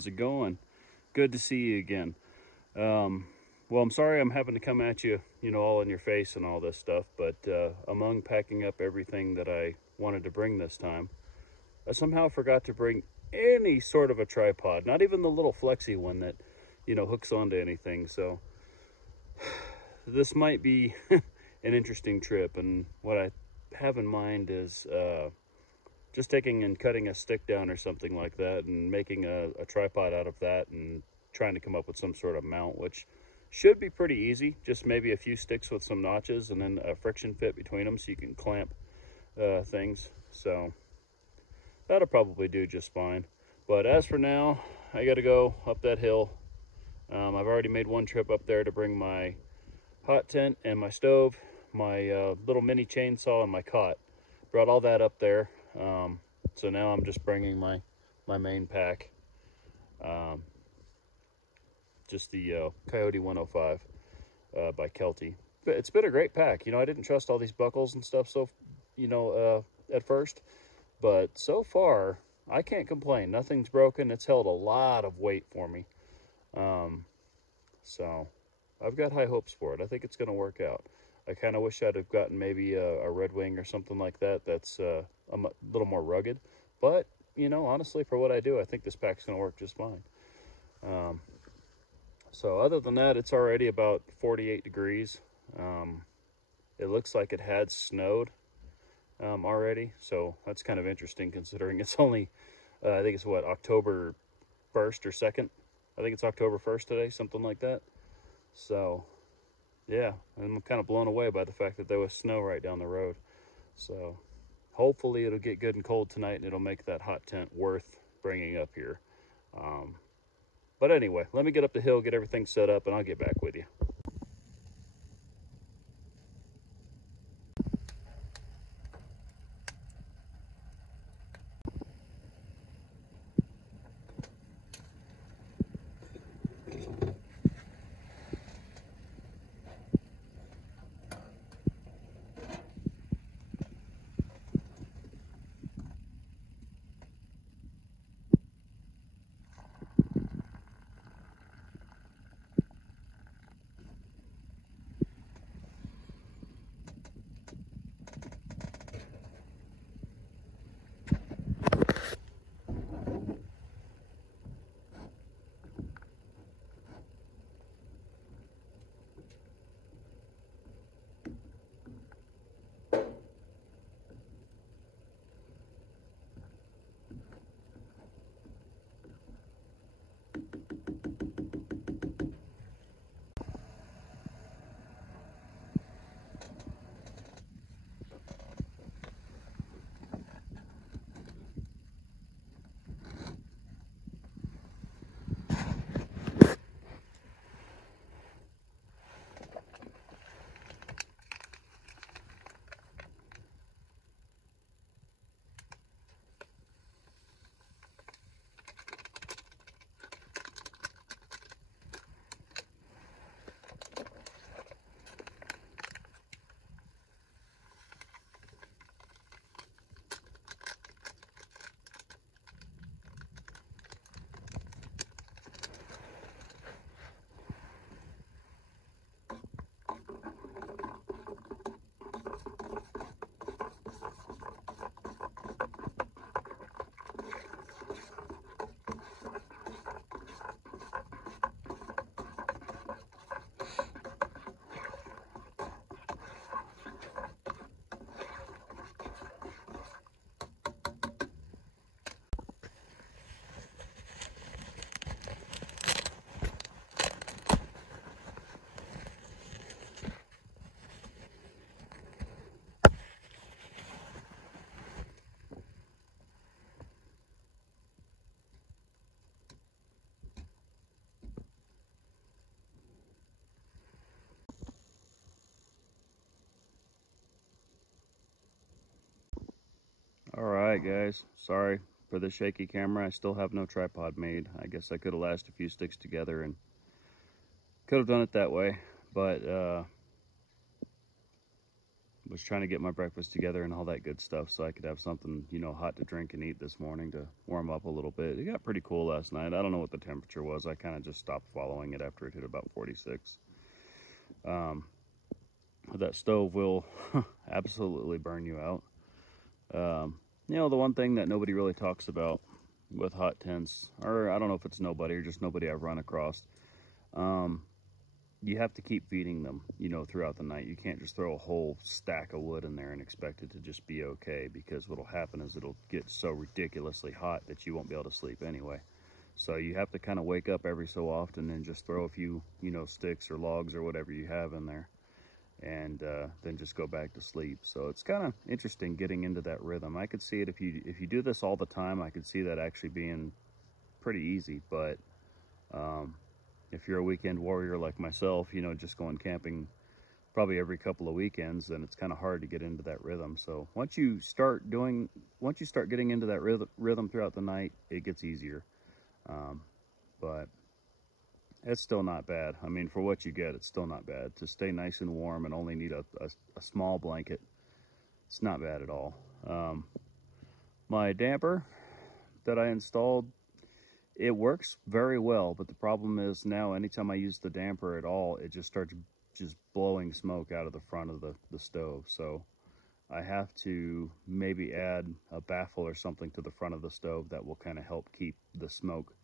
how's it going? Good to see you again. Well, I'm sorry I'm having to come at you, all in your face and all this stuff, but among packing up everything that I wanted to bring this time, I somehow forgot to bring any sort of a tripod, not even the little flexi one that, hooks onto anything. So this might be an interesting trip, and what I have in mind is just taking and cutting a stick down or something like that and making a tripod out of that and trying to come up with some sort of mount, which should be pretty easy. Just maybe a few sticks with some notches and then a friction fit between them so you can clamp things. So that'll probably do just fine. But as for now, I got to go up that hill. I've already made one trip up there to bring my hot tent and my stove, my little mini chainsaw, and my cot. Brought all that up there. So now I'm just bringing my main pack, just the Coyote 105 by Kelty. It's been a great pack. I didn't trust all these buckles and stuff at first, but so far I can't complain. Nothing's broken. It's held a lot of weight for me. So I've got high hopes for it. I think it's going to work out. I kind of wish I'd have gotten maybe a Red Wing or something like that. That's a little more rugged. But, honestly, for what I do, I think this pack's going to work just fine. So other than that, it's already about 48 degrees. It looks like it had snowed already. So that's kind of interesting considering it's only, I think it's what, October 1st or 2nd? I think it's October 1st today, something like that. So yeah, I'm kind of blown away by the fact that there was snow right down the road. So hopefully it'll get good and cold tonight and it'll make that hot tent worth bringing up here. But anyway, let me get up the hill, get everything set up, and I'll get back with you. All right, guys. Sorry for the shaky camera. I still have no tripod made. I guess I could have lashed a few sticks together and could have done it that way. But was trying to get my breakfast together and all that good stuff so I could have something, you know, hot to drink and eat this morning to warm up a little bit. It got pretty cool last night. I don't know what the temperature was. I kind of just stopped following it after it hit about 46. That stove will absolutely burn you out. You know, the one thing that nobody really talks about with hot tents, or I don't know if it's nobody or just nobody I've run across, you have to keep feeding them, you know, throughout the night. You can't just throw a whole stack of wood in there and expect it to just be okay, because what'll happen is it'll get so ridiculously hot that you won't be able to sleep anyway. So you have to kind of wake up every so often and just throw a few, you know, sticks or logs or whatever you have in there, and then just go back to sleep. So it's kind of interesting getting into that rhythm. I could see it if you do this all the time. I could see that actually being pretty easy, but if you're a weekend warrior like myself, you know, just going camping probably every couple of weekends, then it's kind of hard to get into that rhythm. So once you start getting into that rhythm throughout the night, it gets easier. But it's still not bad. I mean, for what you get, it's still not bad. To stay nice and warm and only need a small blanket, it's not bad at all. My damper that I installed, it works very well, but the problem is now anytime I use the damper at all, it just starts just blowing smoke out of the front of the stove. So I have to maybe add a baffle or something to the front of the stove that will kind of help keep the smoke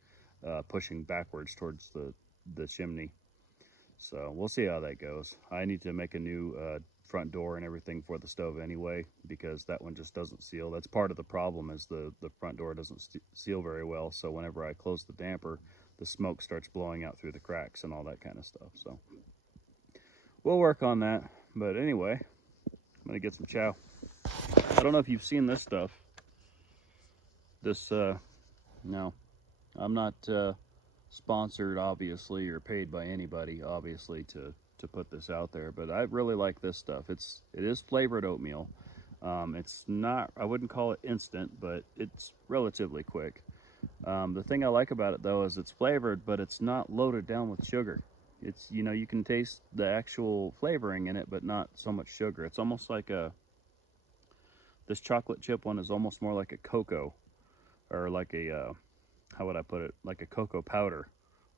pushing backwards towards the chimney. So we'll see how that goes. I need to make a new front door and everything for the stove anyway, because that one just doesn't seal. That's part of the problem, is the front door doesn't seal very well. So whenever I close the damper, the smoke starts blowing out through the cracks and all that kind of stuff. So we'll work on that. But anyway, I'm gonna get some chow. I don't know if you've seen this stuff. This, no, I'm not sponsored, obviously, or paid by anybody, obviously, to put this out there, but I really like this stuff. It is flavored oatmeal. It's not, I wouldn't call it instant, but it's relatively quick. The thing I like about it though is it's flavored, but it's not loaded down with sugar. It's, you know, you can taste the actual flavoring in it, but not so much sugar. It's almost like this chocolate chip one is almost more like a cocoa, or like a, how would I put it? Like a cocoa powder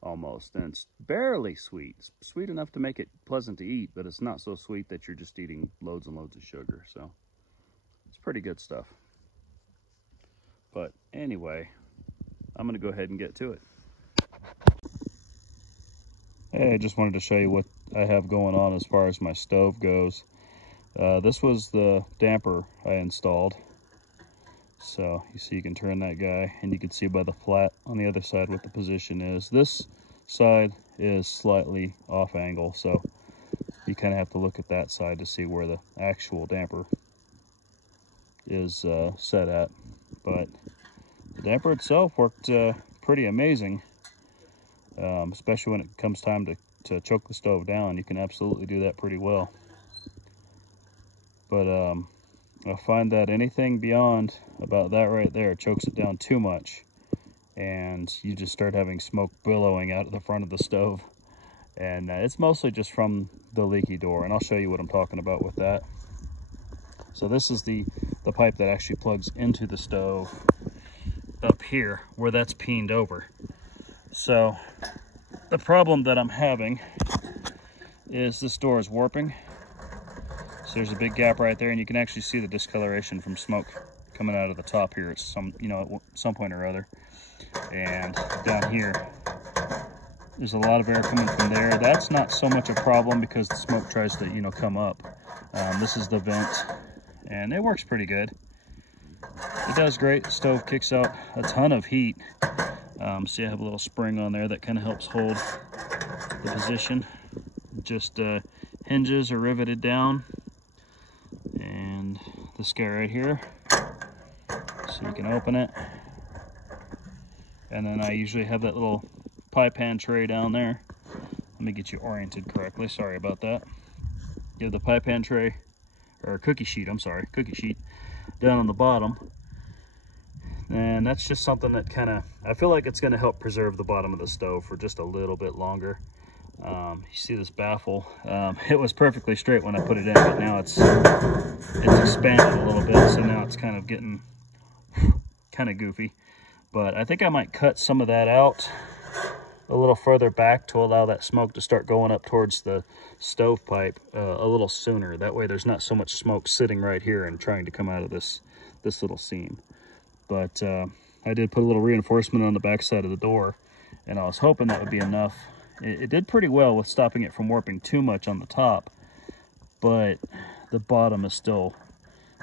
almost. And it's barely sweet. It's sweet enough to make it pleasant to eat, but it's not so sweet that you're just eating loads and loads of sugar. So it's pretty good stuff. But anyway, I'm gonna go ahead and get to it. Hey, I just wanted to show you what I have going on as far as my stove goes. This was the damper I installed. So you see, you can turn that guy and you can see by the flat on the other side what the position is. This side is slightly off angle, so you kind of have to look at that side to see where the actual damper is set at. But the damper itself worked pretty amazing, especially when it comes time to choke the stove down. You can absolutely do that pretty well. But I find that anything beyond about that right there chokes it down too much, and you just start having smoke billowing out of the front of the stove. And it's mostly just from the leaky door, and I'll show you what I'm talking about with that. So this is the pipe that actually plugs into the stove up here, where that's peened over. So the problem that I'm having is this door is warping. So there's a big gap right there, and you can actually see the discoloration from smoke coming out of the top here at some point or other. And down here, there's a lot of air coming from there. That's not so much a problem because the smoke tries to, come up. This is the vent, and it works pretty good. It does great. The stove kicks out a ton of heat. See, I have a little spring on there that kind of helps hold the position. Just hinges are riveted down, and this guy right here, so you can open it. And then I usually have that little pie pan tray down there. Let me get you oriented correctly, sorry about that. You have the pie pan tray, or cookie sheet, I'm sorry, cookie sheet down on the bottom. And that's just something that I feel like it's gonna help preserve the bottom of the stove for just a little bit longer. You see this baffle, it was perfectly straight when I put it in, but now it's expanded a little bit, so now it's kind of getting kind of goofy. But I think I might cut some of that out a little further back to allow that smoke to start going up towards the stovepipe a little sooner. That way there's not so much smoke sitting right here and trying to come out of this little seam. But I did put a little reinforcement on the back side of the door, and I was hoping that would be enough. It did pretty well with stopping it from warping too much on the top, but the bottom is still,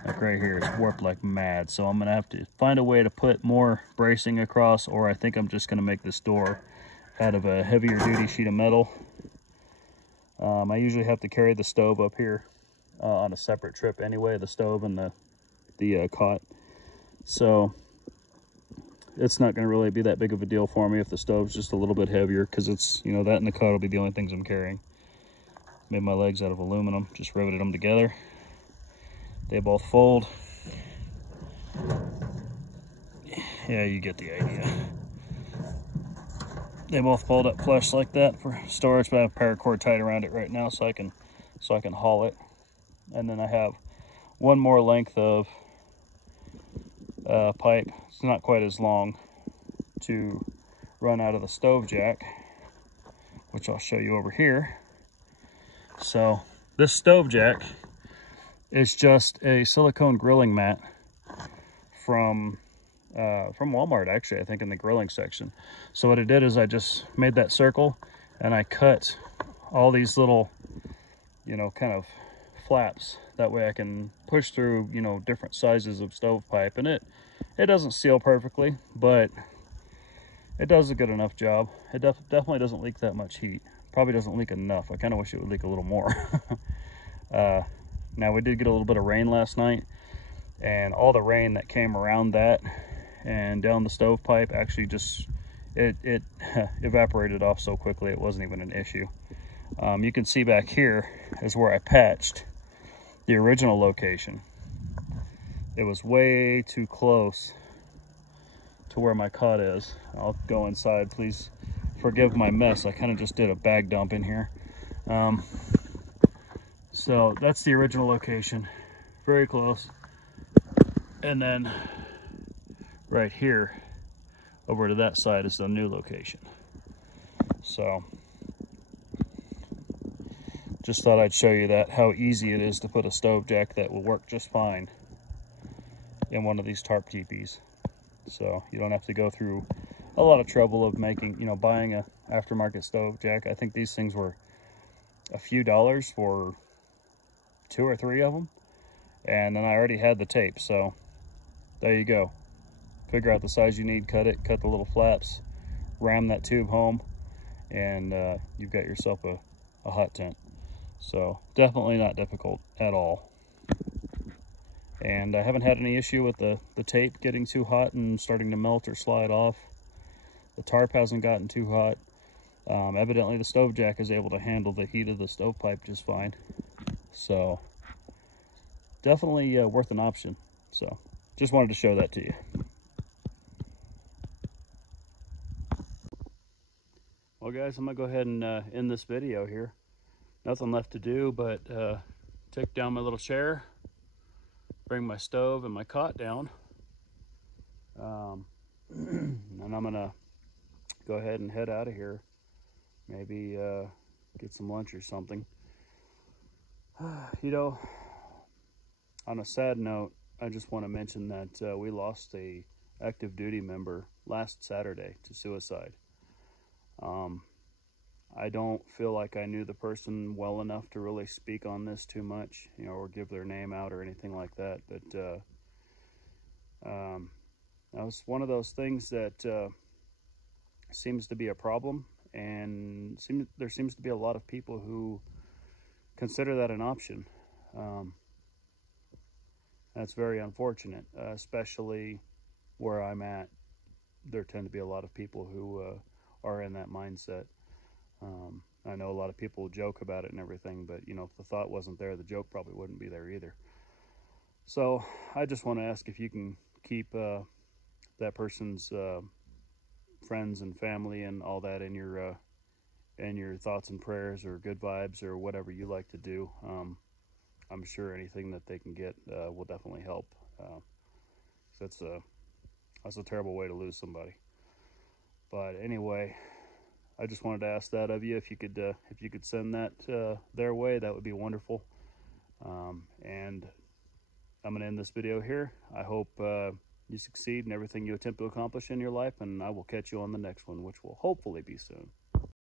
like right here, it's warped like mad. So I'm gonna have to find a way to put more bracing across, or I think I'm just gonna make this door out of a heavier duty sheet of metal. I usually have to carry the stove up here on a separate trip anyway, the stove and the cot. So it's not going to really be that big of a deal for me if the stove's just a little bit heavier, because it's, you know, that and the cot will be the only things I'm carrying. Made my legs out of aluminum, just riveted them together. They both fold. Yeah, you get the idea. They both fold up flush like that for storage, but I have paracord tied around it right now so I can haul it. And then I have one more length of pipe. It's not quite as long to run out of the stove jack, which I'll show you over here. So this stove jack is just a silicone grilling mat from Walmart, actually, I think in the grilling section. So what I did is I just made that circle and I cut all these little, you know, kind of flaps. That way I can push through, you know, different sizes of stovepipe, and it doesn't seal perfectly, but it does a good enough job. It definitely doesn't leak that much heat. Probably doesn't leak enough. I kind of wish it would leak a little more. Now we did get a little bit of rain last night, and all the rain that came around that and down the stovepipe actually just it evaporated off so quickly it wasn't even an issue. You can see back here is where I patched the original location. It was way too close to where my cot is. I'll go inside. Please forgive my mess. I kind of just did a bag dump in here. So that's the original location, very close. And then right here over to that side is the new location. So just thought I'd show you that, how easy it is to put a stove jack that will work just fine in one of these tarp teepees. So you don't have to go through a lot of trouble of making, you know, buying a aftermarket stove jack. I think these things were a few dollars for 2 or 3 of them, and then I already had the tape, so there you go. Figure out the size you need, cut it, cut the little flaps, ram that tube home, and you've got yourself a hot tent. So definitely not difficult at all. And I haven't had any issue with the tape getting too hot and starting to melt or slide off. The tarp hasn't gotten too hot. Evidently the stove jack is able to handle the heat of the stovepipe just fine. So definitely worth an option. So just wanted to show that to you. Well guys, I'm gonna go ahead and end this video here. Nothing left to do but take down my little chair, bring my stove and my cot down, and I'm gonna go ahead and head out of here. Maybe get some lunch or something. You know, on a sad note, I just want to mention that we lost a active duty member last Saturday to suicide. I don't feel like I knew the person well enough to really speak on this too much, you know, or give their name out or anything like that. But that was one of those things that seems to be a problem, and there seems to be a lot of people who consider that an option. That's very unfortunate, especially where I'm at. There tend to be a lot of people who are in that mindset. I know a lot of people joke about it and everything, but you know, if the thought wasn't there, the joke probably wouldn't be there either. So I just want to ask if you can keep that person's friends and family and all that in and your thoughts and prayers or good vibes or whatever you like to do. I'm sure anything that they can get will definitely help. That's a terrible way to lose somebody. But anyway, I just wanted to ask that of you. If you could send that their way, that would be wonderful. And I'm going to end this video here. I hope you succeed in everything you attempt to accomplish in your life, and I will catch you on the next one, which will hopefully be soon.